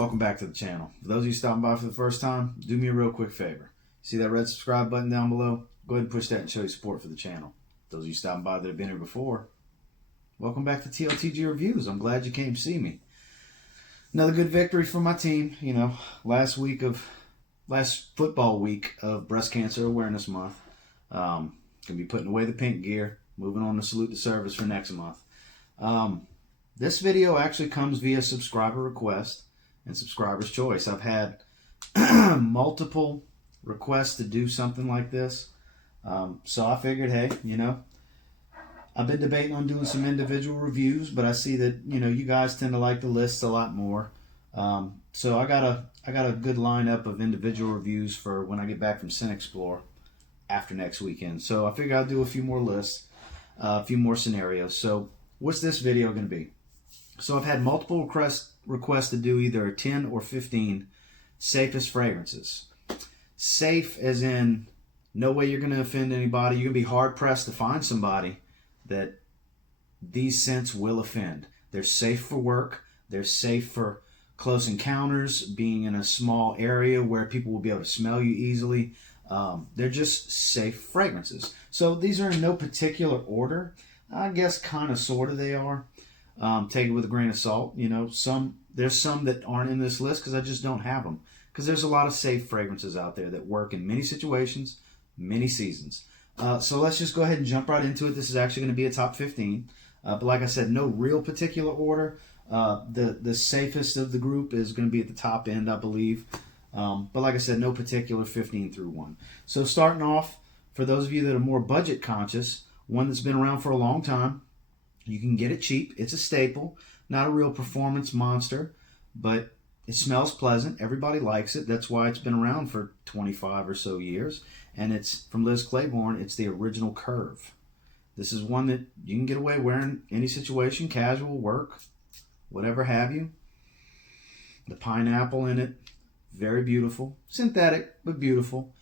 Welcome back to the channel. For those of you stopping by for the first time, do me a real quick favor. See that red subscribe button down below? Go ahead and push that and show your support for the channel. Those of you stopping by that have been here before, welcome back to TLTG Reviews. I'm glad you came to see me. Another good victory for my team. You know, last football week of Breast Cancer Awareness Month. Gonna be putting away the pink gear, moving on to salute the service for next month. This video actually comes via subscriber request and subscriber's choice. I've had multiple requests to do something like this. So I figured, hey, you know, I've been debating on doing some individual reviews, but I see that, you know, you guys tend to like the lists a lot more. So I got a good lineup of individual reviews for when I get back from Sin Explore after next weekend. So I figured I'll do a few more lists, a few more scenarios. So what's this video going to be? So I've had multiple requests to do either 10 or 15 safest fragrances. Safe as in no way you're going to offend anybody. You're going to be hard pressed to find somebody that these scents will offend. They're safe for work. They're safe for close encounters, being in a small area where people will be able to smell you easily. They're just safe fragrances. So these are in no particular order. I guess kind of sort of they are. Take it with a grain of salt. You know, there's some that aren't in this list because I just don't have them. Because there's a lot of safe fragrances out there that work in many situations, many seasons. So let's just go ahead and jump right into it. This is actually going to be a top 15. But like I said, no real particular order. The safest of the group is going to be at the top end, I believe. But like I said, no particular 15 through 1. So starting off, for those of you that are more budget conscious, one that's been around for a long time, you can get it cheap. It's a staple, not a real performance monster, but it smells pleasant. Everybody likes it. That's why it's been around for 25 or so years. And it's from Liz Claiborne. It's the original Curve. This is one that you can get away wearing any situation, casual, work, whatever have you. The pineapple in it, very beautiful. Synthetic, but beautiful.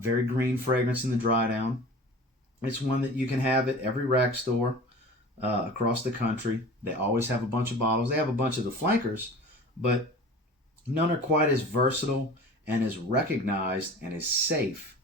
Very green fragrance in the dry down. It's one that you can have at every rack store across the country. They always have a bunch of bottles. They have a bunch of the flankers, but none are quite as versatile and as recognized and as safe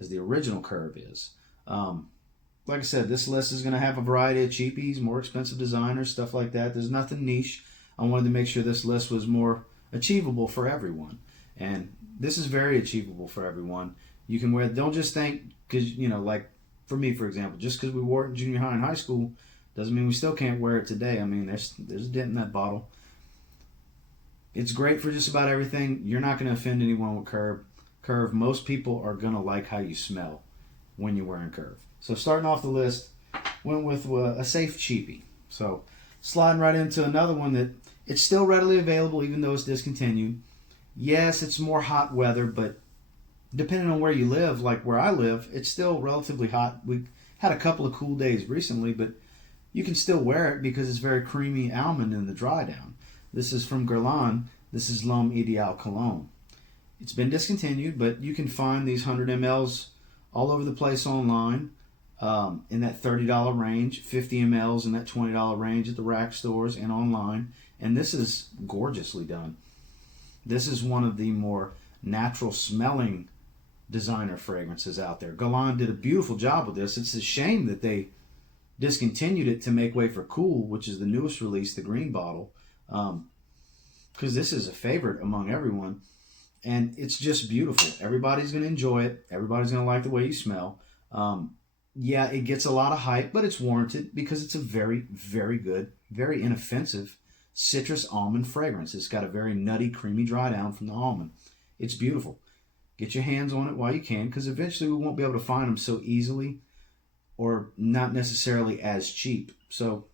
as the original Curve is. Like I said, this list is going to have a variety of cheapies, more expensive designers, stuff like that. There's nothing niche. I wanted to make sure this list was more achievable for everyone. And this is very achievable for everyone. You can wear it. Don't just think, because, you know, like for me, for example, just because we wore it in junior high and high school doesn't mean we still can't wear it today. I mean, there's a dent in that bottle. It's great for just about everything. You're not going to offend anyone with Curve. Most people are going to like how you smell when you're wearing Curve. So starting off the list, went with a safe cheapie. So sliding right into another one that it's still readily available even though it's discontinued. Yes, it's more hot weather, but depending on where you live, like where I live, it's still relatively hot. We had a couple of cool days recently, but you can still wear it because it's very creamy almond in the dry down. This is from Cologne. This is L'Homme Ideal Cologne. It's been discontinued, but you can find these 100 mLs all over the place online in that $30 range, 50 mLs in that $20 range at the rack stores and online. And this is gorgeously done. This is one of the more natural smelling designer fragrances out there. Cologne did a beautiful job with this. It's a shame that they discontinued it to make way for Cool, which is the newest release, the green bottle, because this is a favorite among everyone. And it's just beautiful. Everybody's going to enjoy it. Everybody's going to like the way you smell. Yeah, it gets a lot of hype, but it's warranted because it's a very, very good, very inoffensive citrus almond fragrance. It's got a very nutty, creamy dry down from the almond. It's beautiful. Get your hands on it while you can, because eventually we won't be able to find them so easily or not necessarily as cheap. So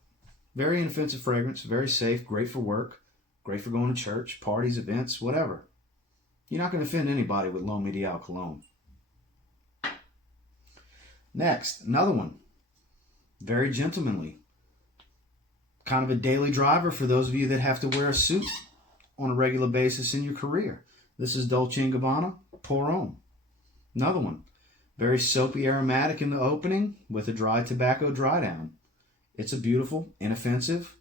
very inoffensive fragrance, very safe, great for work, great for going to church, parties, events, whatever. You're not going to offend anybody with L'Homme Ideal Cologne. Next, another one. Very gentlemanly. Kind of a daily driver for those of you that have to wear a suit on a regular basis in your career. This is Dolce & Gabbana Pour Homme. Another one. Very soapy aromatic in the opening with a dry tobacco dry down. It's a beautiful, inoffensive,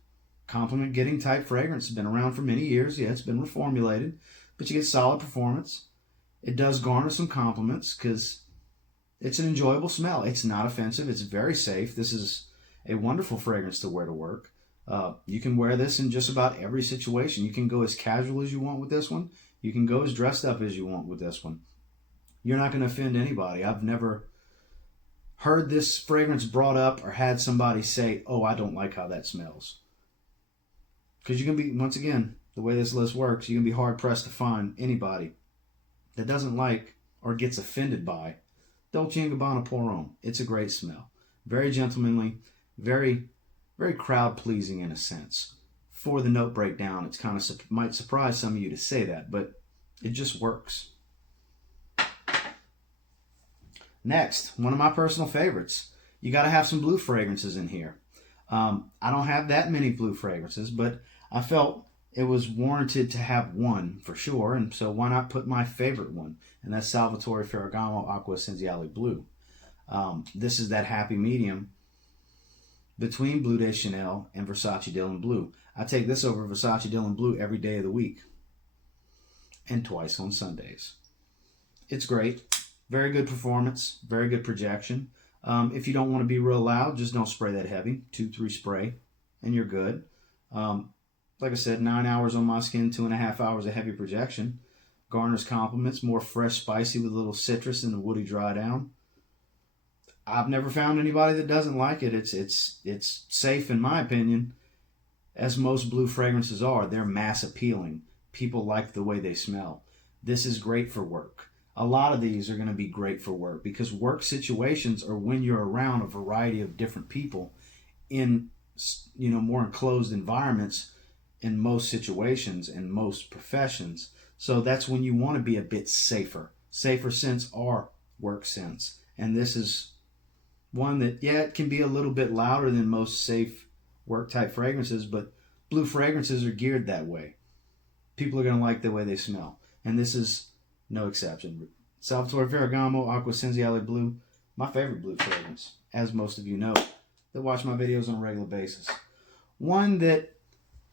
compliment getting type fragrance. It's been around for many years. Yeah, it's been reformulated, but you get solid performance. It does garner some compliments because it's an enjoyable smell. It's not offensive. It's very safe. This is a wonderful fragrance to wear to work. You can wear this in just about every situation. You can go as casual as you want with this one. You can go as dressed up as you want with this one. You're not going to offend anybody. I've never heard this fragrance brought up or had somebody say, oh, I don't like how that smells. Because you can be, once again, the way this list works, you can be hard-pressed to find anybody that doesn't like or gets offended by Dolce & Gabbana Pour Homme. It's a great smell. Very gentlemanly, very, very crowd-pleasing in a sense. For the note breakdown, it's kind of might surprise some of you to say that, but it just works. Next, one of my personal favorites. You got to have some blue fragrances in here. I don't have that many blue fragrances, but I felt it was warranted to have one for sure, and so why not put my favorite one? And that's Salvatore Ferragamo Acqua Essenziale Blue. This is that happy medium between Bleu de Chanel and Versace Dylan Blue. I take this over Versace Dylan Blue every day of the week and twice on Sundays. It's great. Very good performance. Very good projection. If you don't want to be real loud, just don't spray that heavy. 2-3 spray and you're good. Like I said, 9 hours on my skin, 2.5 hours of heavy projection. Garners compliments, more fresh, spicy with a little citrus and a woody dry down. I've never found anybody that doesn't like it. It's safe in my opinion, as most blue fragrances are. They're mass appealing. People like the way they smell. This is great for work. A lot of these are going to be great for work because work situations are when you're around a variety of different people in, more enclosed environments in most situations and most professions. So that's when you want to be a bit safer. Safer scents are work scents. And this is one that, it can be a little bit louder than most safe work type fragrances, but blue fragrances are geared that way. People are going to like the way they smell. And this is no exception. Salvatore Ferragamo Acqua Essenziale Blue, my favorite blue fragrance, as most of you know that watch my videos on a regular basis. One that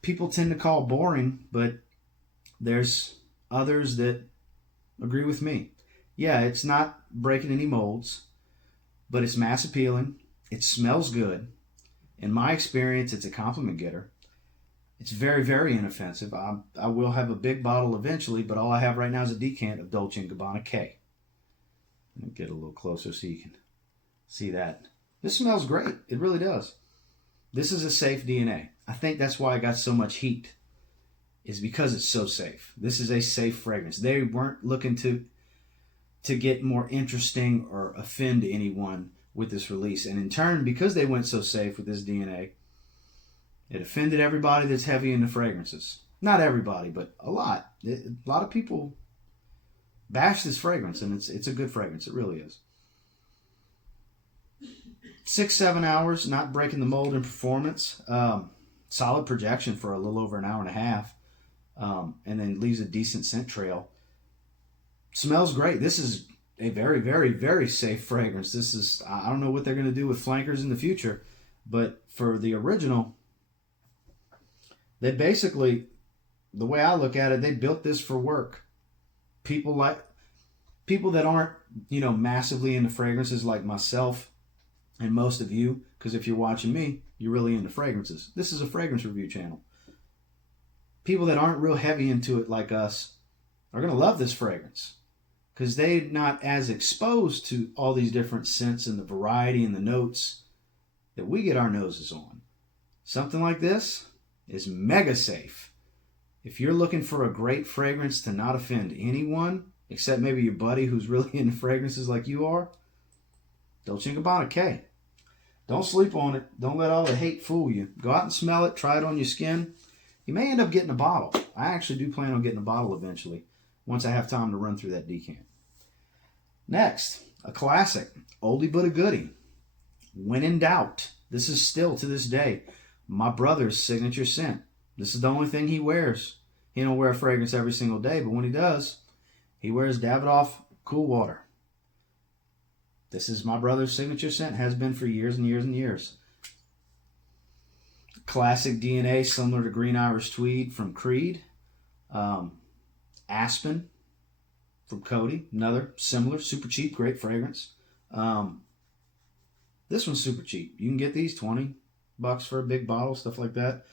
people tend to call boring, but there's others that agree with me. Yeah, it's not breaking any molds, but it's mass appealing. It smells good. In my experience, it's a compliment getter. It's very, very inoffensive. I will have a big bottle eventually, but all I have right now is a decant of Dolce & Gabbana K. Let me get a little closer so you can see that. This smells great. It really does. This is a safe DNA. I think that's why I got so much heat, is because it's so safe. This is a safe fragrance. They weren't looking to get more interesting or offend anyone with this release. And in turn, because they went so safe with this DNA, it offended everybody that's heavy into fragrances. Not everybody, but a lot. A lot of people bash this fragrance, and it's a good fragrance. It really is. 6-7 hours, not breaking the mold in performance. Solid projection for a little over an hour and a half, and then leaves a decent scent trail. Smells great. This is a very, very, very safe fragrance. This is, I don't know what they're going to do with flankers in the future, but for the original, they basically, the way I look at it, they built this for work. People that aren't, massively into fragrances like myself and most of you, because if you're watching me, you're really into fragrances. This is a fragrance review channel. People that aren't real heavy into it like us are going to love this fragrance because they're not as exposed to all these different scents and the variety and the notes that we get our noses on. Something like this is mega safe. If you're looking for a great fragrance to not offend anyone, except maybe your buddy who's really into fragrances like you are, Dolce & Gabbana K. Don't sleep on it. Don't let all the hate fool you. Go out and smell it. Try it on your skin. You may end up getting a bottle. I actually do plan on getting a bottle eventually, once I have time to run through that decant. Next, a classic, oldie but a goodie. When in doubt, this is still to this day my brother's signature scent. This is the only thing he wears. He don't wear a fragrance every single day, but when he does, he wears Davidoff Cool Water. This is my brother's signature scent, has been for years and years and years. Classic DNA, similar to Green Irish Tweed from Creed. Aspen from Cody, another similar, super cheap, great fragrance. This one's super cheap. You can get these $20 for a big bottle, stuff like that.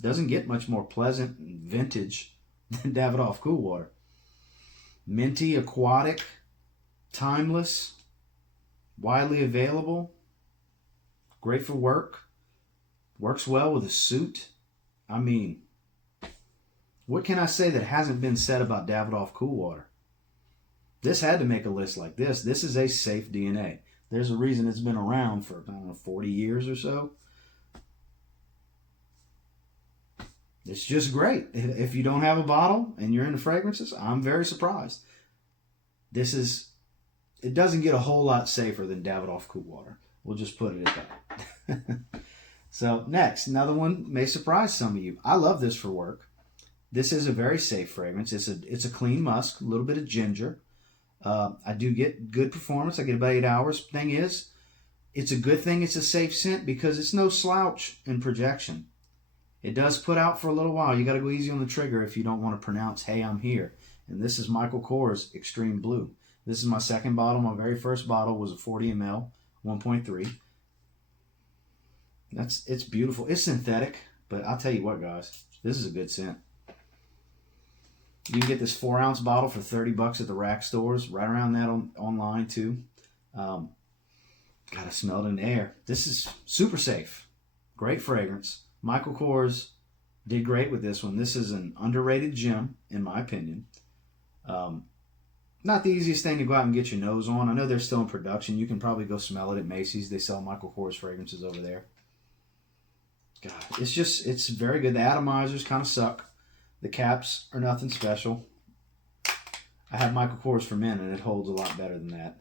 Doesn't get much more pleasant and vintage than Davidoff Cool Water. Minty, aquatic, timeless, widely available, great for work, works well with a suit. I mean, what can I say that hasn't been said about Davidoff Cool Water? This had to make a list like this. This is a safe DNA. There's a reason it's been around for, I don't know, 40 years or so. It's just great. If you don't have a bottle and you're into fragrances, I'm very surprised. It doesn't get a whole lot safer than Davidoff Cool Water. We'll just put it at that. So next, another one may surprise some of you. I love this for work. This is a very safe fragrance. It's a clean musk, a little bit of ginger. I do get good performance. I get about 8 hours. Thing is, it's a good thing it's a safe scent because it's no slouch in projection. It does put out for a little while. You got to go easy on the trigger if you don't want to pronounce, hey, I'm here. And this is Michael Kors Extreme Blue. This is my second bottle. My very first bottle was a 40 ml, 1.3. It's beautiful. It's synthetic, but I'll tell you what, guys, this is a good scent. You can get this 4-ounce bottle for $30 at the rack stores, right around that online too. Gotta smell it in the air. This is super safe. Great fragrance. Michael Kors did great with this one. This is an underrated gem, in my opinion. Not the easiest thing to go out and get your nose on. I know they're still in production. You can probably go smell it at Macy's. They sell Michael Kors fragrances over there. God, it's very good. The atomizers kind of suck. The caps are nothing special. I have Michael Kors for Men, and it holds a lot better than that.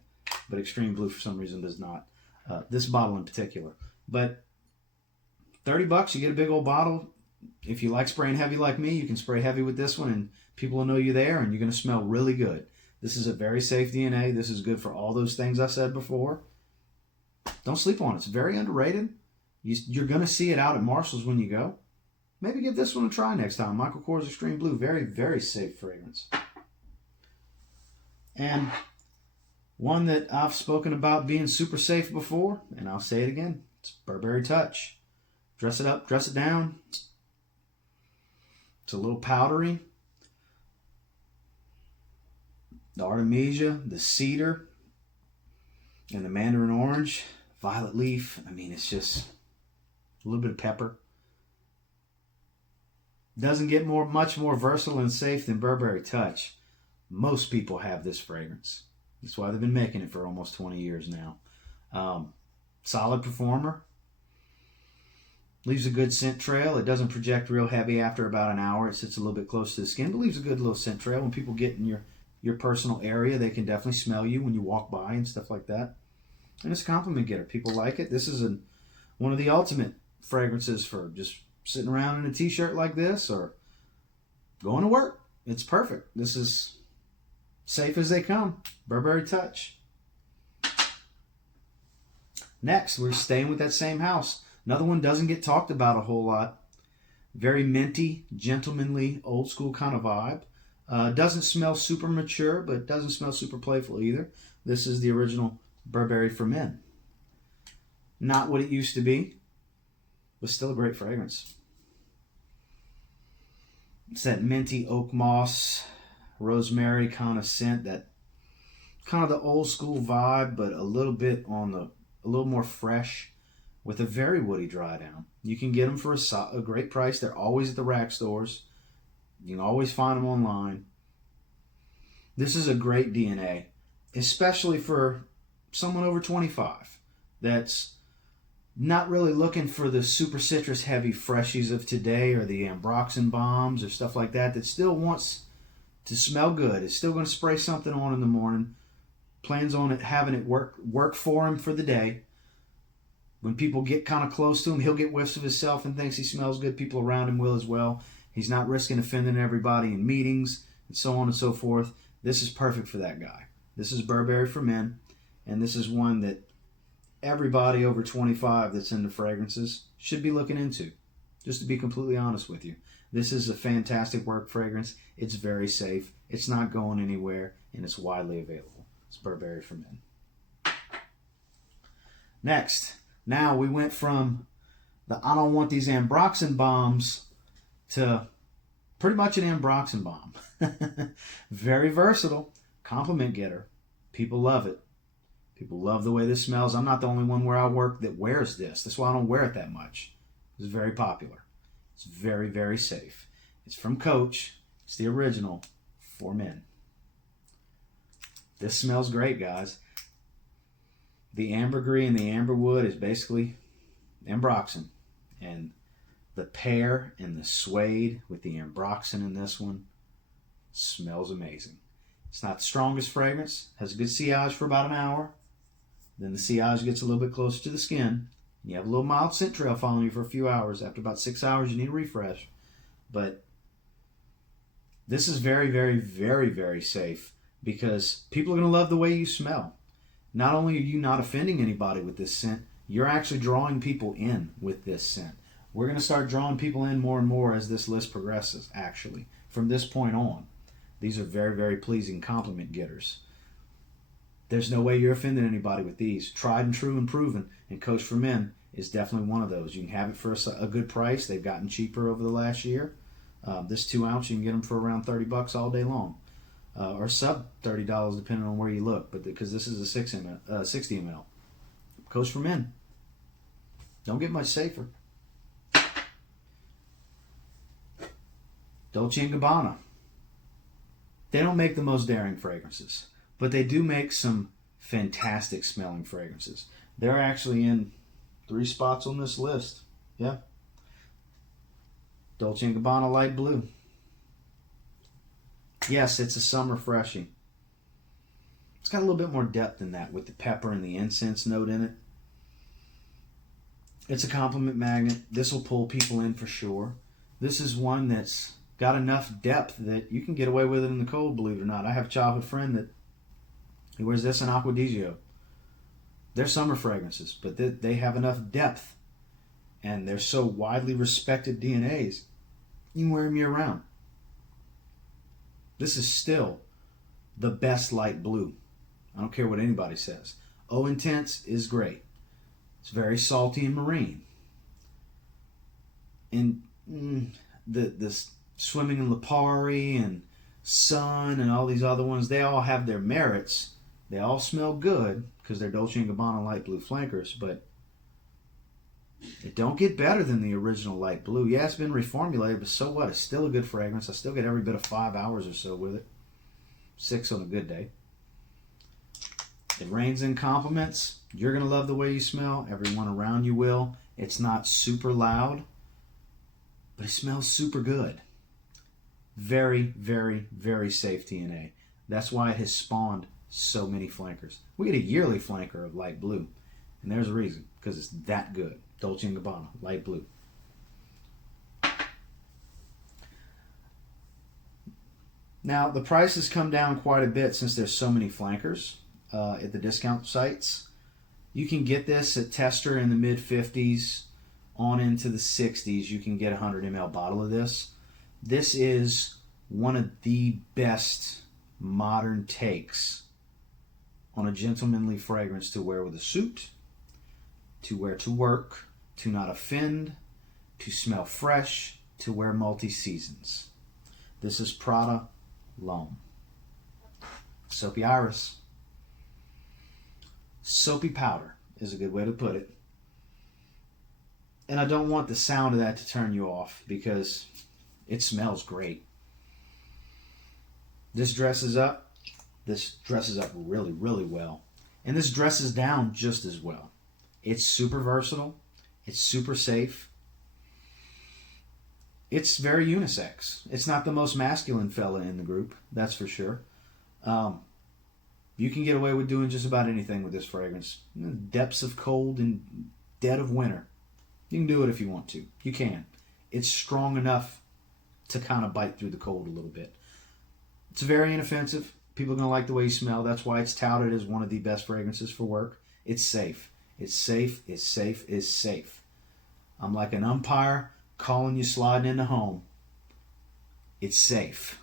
But Extreme Blue, for some reason, does not. This bottle in particular. But $30, you get a big old bottle. If you like spraying heavy like me, you can spray heavy with this one, and people will know you're there, and you're going to smell really good. This is a very safe DNA. This is good for all those things I said before. Don't sleep on it. It's very underrated. You're going to see it out at Marshall's when you go. Maybe give this one a try next time. Michael Kors Extreme Blue. Very, very safe fragrance. And one that I've spoken about being super safe before, and I'll say it again. It's Burberry Touch. Dress it up, dress it down. It's a little powdery. The Artemisia, the cedar, and the mandarin orange, violet leaf. I mean, it's just a little bit of pepper. Doesn't get much more versatile and safe than Burberry Touch. Most people have this fragrance. That's why they've been making it for almost 20 years now. Solid performer. Leaves a good scent trail. It doesn't project real heavy after about an hour. It sits a little bit close to the skin, but leaves a good little scent trail. When people get in your personal area, they can definitely smell you when you walk by and stuff like that. And it's a compliment getter. People like it. This is one of the ultimate fragrances for just sitting around in a t-shirt like this or going to work. It's perfect. This is safe as they come. Burberry Touch. Next, we're staying with that same house. Another one doesn't get talked about a whole lot. Very minty, gentlemanly, old school kind of vibe. Doesn't smell super mature, but doesn't smell super playful either. This is the original Burberry for Men. Not what it used to be, but still a great fragrance. It's that minty oak moss, rosemary kind of scent, that kind of the old school vibe, but a little more fresh, with a very woody dry down. You can get them for a great price. They're always at the rack stores. You can always find them online. This is a great DNA, especially for someone over 25 that's not really looking for the super citrus heavy freshies of today or the Ambroxan bombs or stuff like that, that still wants to smell good. Is still going to spray something on in the morning. Plans on it having it work for him for the day. When people get kind of close to him, he'll get whiffs of himself and thinks he smells good. People around him will as well. He's not risking offending everybody in meetings and so on and so forth. This is perfect for that guy. This is Burberry for Men, and this is one that everybody over 25 that's into fragrances should be looking into. Just to be completely honest with you. This is a fantastic work fragrance. It's very safe. It's not going anywhere, and it's widely available. It's Burberry for Men. Next, now we went from the I don't want these ambroxan bombs to pretty much an ambroxan bomb. Very versatile. Compliment getter. People love it. People love the way this smells. I'm not the only one where I work that wears this. That's why I don't wear it that much. It's very popular. It's very, very safe. It's from Coach. It's the original for men. This smells great, guys. The ambergris and the amberwood is basically ambroxan. And the pear and the suede with the ambroxan in this one smells amazing. It's not the strongest fragrance. Has a good sillage for about an hour. Then the sillage gets a little bit closer to the skin. You have a little mild scent trail following you for a few hours. After about 6 hours, you need a refresh. But this is very, very, very, very safe because people are going to love the way you smell. Not only are you not offending anybody with this scent, you're actually drawing people in with this scent. We're going to start drawing people in more and more as this list progresses, actually. From this point on, these are very, very pleasing compliment getters. There's no way you're offending anybody with these. Tried and true and proven. And Coach for Men is definitely one of those. You can have it for a good price. They've gotten cheaper over the last year. This 2 ounce, you can get them for around $30 all day long. Or sub $30 depending on where you look. But because this is a 60 ml. Coach for Men. Don't get much safer. Dolce & Gabbana. They don't make the most daring fragrances, but they do make some fantastic smelling fragrances. They're actually in 3 spots on this list. Yeah. Dolce & Gabbana Light Blue. Yes, it's a summer freshie. It's got a little bit more depth than that with the pepper and the incense note in it. It's a compliment magnet. This will pull people in for sure. This is one that's got enough depth that you can get away with it in the cold, believe it or not. I have a childhood friend that he wears this in Aquadigio. They're summer fragrances, but they have enough depth, and they're so widely respected DNAs, you can wear them year-round. This is still the best light blue. I don't care what anybody says. Oh Intense is great. It's very salty and marine. And this Swimming in Lipari and Sun and all these other ones, they all have their merits. They all smell good because they're Dolce & Gabbana light blue flankers, but it don't get better than the original light blue. Yeah, it's been reformulated, but so what? It's still a good fragrance. I still get every bit of 5 hours or so with it. 6 on a good day. It rains in compliments. You're going to love the way you smell. Everyone around you will. It's not super loud, but it smells super good. Very, very, very safe DNA. That's why it has spawned so many flankers. We get a yearly flanker of light blue, and there's a reason, because it's that good. Dolce & Gabbana, light blue. Now, the price has come down quite a bit since there's so many flankers at the discount sites. You can get this at Tester in the mid-50s on into the 60s. You can get a 100 ml bottle of this. This is one of the best modern takes on a gentlemanly fragrance to wear with a suit, to wear to work, to not offend, to smell fresh, to wear multi-seasons. This is Prada L'Homme. Soapy Iris. Soapy powder is a good way to put it. And I don't want the sound of that to turn you off because it smells great. This dresses up. This dresses up really, really well. And this dresses down just as well. It's super versatile. It's super safe. It's very unisex. It's not the most masculine fella in the group, that's for sure. You can get away with doing just about anything with this fragrance. In the depths of cold and dead of winter. You can do it if you want to. You can. It's strong enough to kind of bite through the cold a little bit. It's very inoffensive. People are going to like the way you smell. That's why it's touted as one of the best fragrances for work. It's safe. It's safe, it's safe, it's safe. I'm like an umpire calling you sliding into home. It's safe.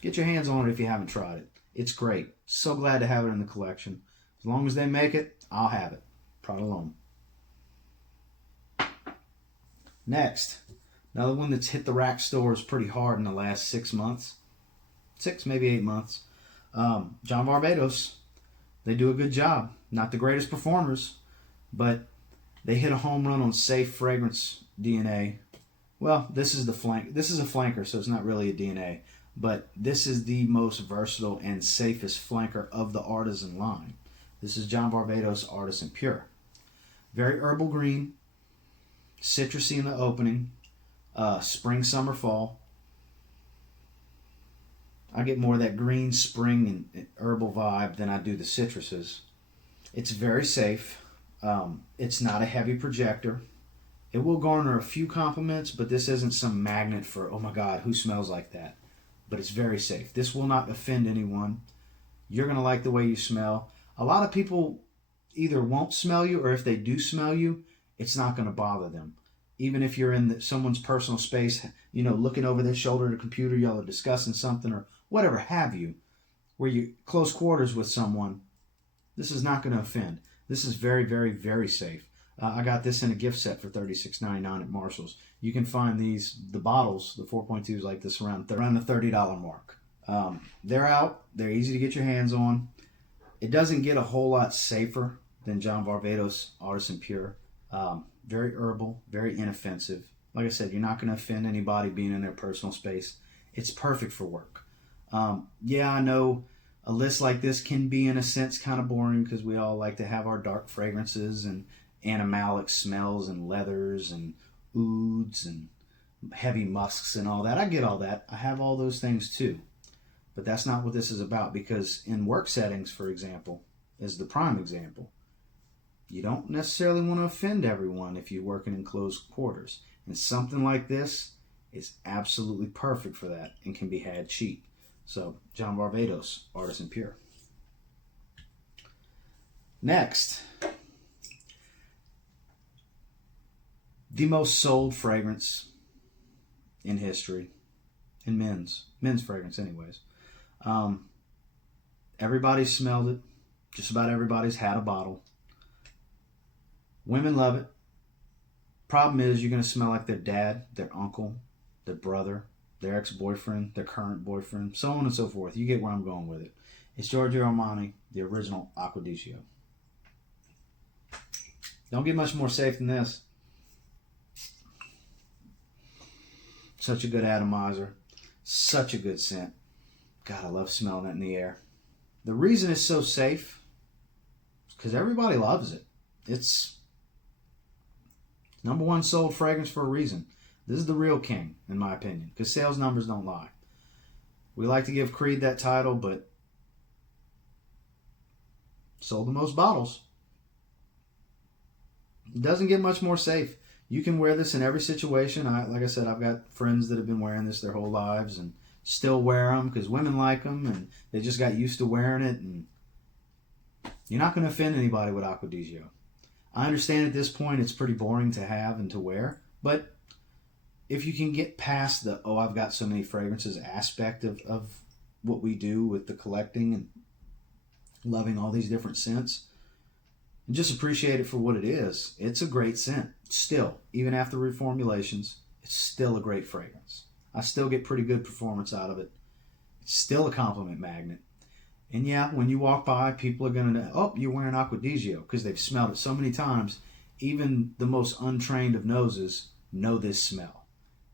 Get your hands on it if you haven't tried it. It's great. So glad to have it in the collection. As long as they make it, I'll have it. Proud of Homme. Next, another one that's hit the rack stores pretty hard in the last 6 months. 6, maybe 8 months. John Varvatos. They do a good job. Not the greatest performers, but they hit a home run on safe fragrance DNA. Well, this is the flank. This is a flanker, so it's not really a DNA. But this is the most versatile and safest flanker of the Artisan line. This is John Varvatos Artisan Pure. Very herbal green, citrusy in the opening, spring, summer, fall. I get more of that green spring and herbal vibe than I do the citruses. It's very safe. It's not a heavy projector. It will garner a few compliments, but this isn't some magnet for, oh my God, who smells like that? But it's very safe. This will not offend anyone. You're going to like the way you smell. A lot of people either won't smell you, or if they do smell you, it's not going to bother them. Even if you're in someone's personal space, looking over their shoulder at a computer, y'all are discussing something or whatever have you, where you're close quarters with someone, this is not going to offend. This is very, very, very safe. I got this in a gift set for $36.99 at Marshall's. You can find the bottles, the 4.2s like this around the $30 mark. They're out. They're easy to get your hands on. It doesn't get a whole lot safer than John Varvatos Artisan Pure. Very herbal, very inoffensive. Like I said, you're not going to offend anybody being in their personal space. It's perfect for work. I know a list like this can be, in a sense, kind of boring because we all like to have our dark fragrances and animalic smells and leathers and ouds and heavy musks and all that. I get all that. I have all those things too. But that's not what this is about, because in work settings, for example, is the prime example, you don't necessarily want to offend everyone if you're working in closed quarters. And something like this is absolutely perfect for that and can be had cheap. So, John Varvatos, Artisan Pure. Next, the most sold fragrance in history, in men's fragrance anyways. Everybody's smelled it. Just about everybody's had a bottle. Women love it. Problem is, you're going to smell like their dad, their uncle, their brother, their ex-boyfriend, their current boyfriend, so on and so forth. You get where I'm going with it. It's Giorgio Armani, the original Aquaticcio. Don't get much more safe than this. Such a good atomizer. Such a good scent. God, I love smelling it in the air. The reason it's so safe is because everybody loves it. It's #1 sold fragrance for a reason. This is the real king, in my opinion, because sales numbers don't lie. We like to give Creed that title, but sold the most bottles. It doesn't get much more safe. You can wear this in every situation. Like I said, I've got friends that have been wearing this their whole lives and still wear them because women like them and they just got used to wearing it. And you're not going to offend anybody with Aquaticcio. I understand at this point it's pretty boring to have and to wear, but if you can get past the, oh, I've got so many fragrances aspect of what we do with the collecting and loving all these different scents, and just appreciate it for what it is, it's a great scent. Still, even after reformulations, it's still a great fragrance. I still get pretty good performance out of it. It's still a compliment magnet. And yeah, when you walk by, people are going to, oh, you're wearing Aquaticcio, because they've smelled it so many times. Even the most untrained of noses know this smell,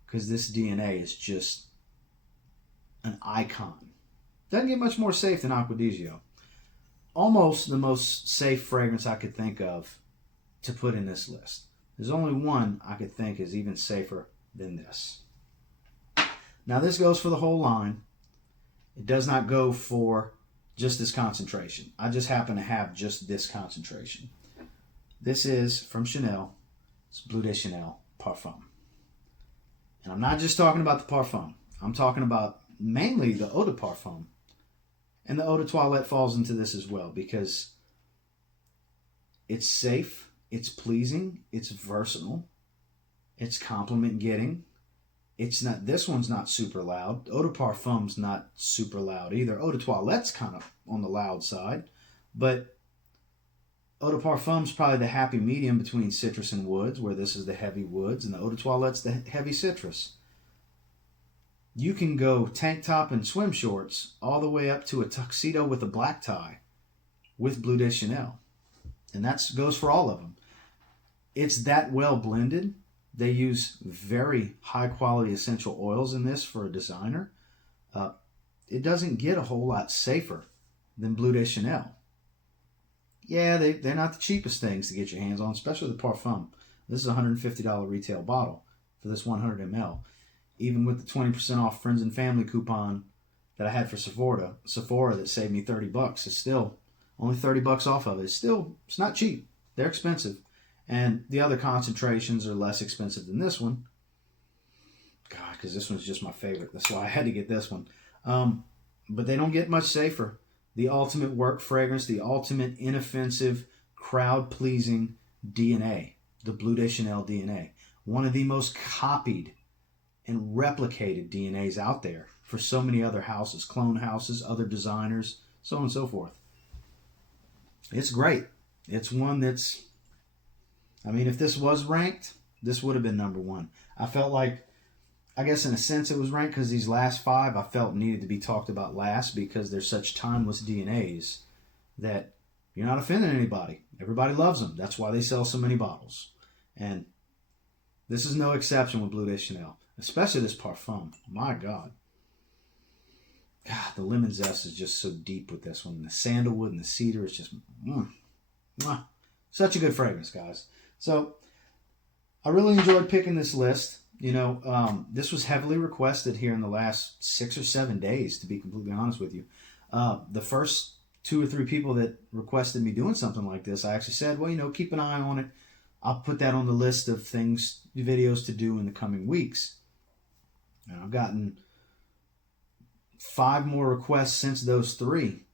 because this DNA is just an icon. Doesn't get much more safe than Aquaticcio. Almost the most safe fragrance I could think of to put in this list. There's only one I could think is even safer than this. Now this goes for the whole line. It does not go for just this concentration. I just happen to have just this concentration. This is from Chanel. It's Bleu de Chanel Parfum. And I'm not just talking about the Parfum. I'm talking about mainly the Eau de Parfum. And the Eau de Toilette falls into this as well, because It's safe, it's pleasing, it's versatile, it's compliment getting. It's not, this one's not super loud. Eau de Parfum's not super loud either. Eau de Toilette's kind of on the loud side, but Eau de Parfum's probably the happy medium between citrus and woods, where this is the heavy woods, and the Eau de Toilette's the heavy citrus. You can go tank top and swim shorts all the way up to a tuxedo with a black tie with Bleu de Chanel. And that goes for all of them. It's that well blended. They use very high quality essential oils in this for a designer. It doesn't get a whole lot safer than Bleu de Chanel. Yeah, they're not the cheapest things to get your hands on, especially the Parfum. This is a $150 retail bottle for this 100 ml. Even with the 20% off Friends and Family coupon that I had for Sephora that saved me $30. It's still only $30 off of it. It's not cheap. They're expensive. And the other concentrations are less expensive than this one. God, because this one's just my favorite. That's why I had to get this one. But they don't get much safer. The ultimate work fragrance, the ultimate inoffensive, crowd-pleasing DNA, the Bleu de Chanel DNA. One of the most copied and replicated DNAs out there for so many other houses, clone houses, other designers, so on and so forth. It's great. It's one that's, I mean, if this was ranked, this would have been number one. I felt like, I guess in a sense it was ranked because these last five I felt needed to be talked about last because they're such timeless DNAs that you're not offending anybody. Everybody loves them. That's why they sell so many bottles. And this is no exception with Bleu de Chanel, especially this Parfum. My God. God, the lemon zest is just so deep with this one. The sandalwood and the cedar is just such a good fragrance, guys. So I really enjoyed picking this list. You know, this was heavily requested here in the last 6 or 7 days, to be completely honest with you. The first 2 or 3 people that requested me doing something like this, I actually said, well, you know, keep an eye on it. I'll put that on the list of things, videos to do in the coming weeks. And I've gotten 5 more requests since those 3.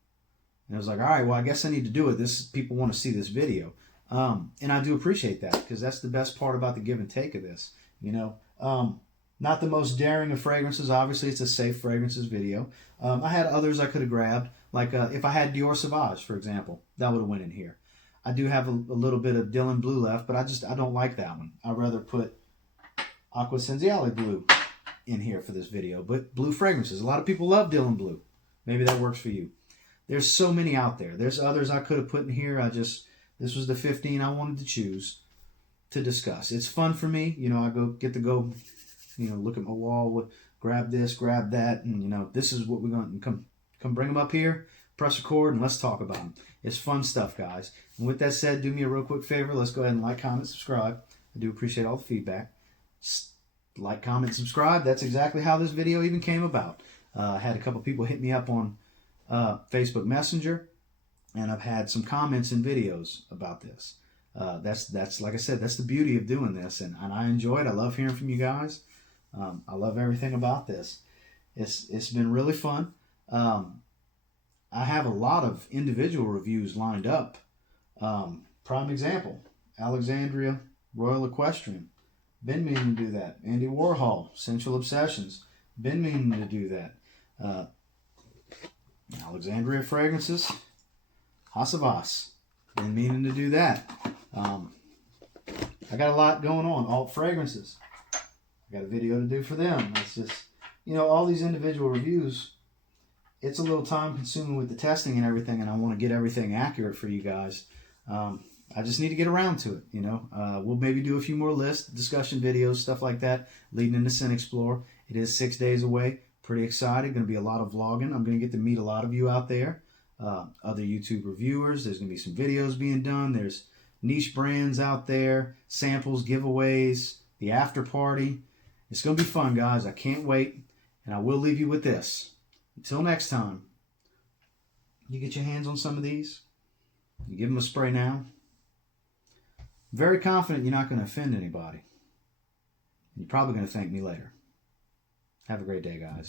And I was like, all right, well, I guess I need to do it. People want to see this video. And I do appreciate that because that's the best part about the give and take of this. You know, not the most daring of fragrances. Obviously, it's a safe fragrances video. I had others I could have grabbed. Like if I had Dior Sauvage, for example, that would have went in here. I do have a little bit of Dylan Blue left, but I don't like that one. I'd rather put Acqua Senziale Blue in here for this video. But blue fragrances. A lot of people love Dylan Blue. Maybe that works for you. There's so many out there. There's others I could have put in here. This was the 15 I wanted to choose to discuss. It's fun for me. You know, I get to go, you know, look at my wall, grab this, grab that, and, you know, this is what we're going to come bring them up here, press record, and let's talk about them. It's fun stuff, guys. And with that said, do me a real quick favor. Let's go ahead and like, comment, subscribe. I do appreciate all the feedback. Like, comment, subscribe. That's exactly how this video even came about. I had a couple people hit me up on Facebook Messenger, and I've had some comments and videos about this. That's like I said, that's the beauty of doing this, and I enjoy it. I love hearing from you guys. I love everything about this. It's been really fun. I have a lot of individual reviews lined up. Prime example, Alexandria Royal Equestrian. Been meaning to do that. Andy Warhol, Sensual Obsessions. Been meaning to do that. Alexandria Fragrances, Hasavas. Been meaning to do that. I got a lot going on. Alt Fragrances. I got a video to do for them. It's just, you know, all these individual reviews, it's a little time consuming with the testing and everything, and I want to get everything accurate for you guys. I just need to get around to it, you know. We'll maybe do a few more lists, discussion videos, stuff like that, leading into Scent Explore. It is 6 days away. Pretty excited. Going to be a lot of vlogging. I'm going to get to meet a lot of you out there. Other YouTube reviewers. There's going to be some videos being done. There's niche brands out there, samples, giveaways, the after party. It's going to be fun, guys. I can't wait. And I will leave you with this. Until next time, you get your hands on some of these. You give them a spray now. Very confident you're not going to offend anybody. You're probably going to thank me later. Have a great day, guys.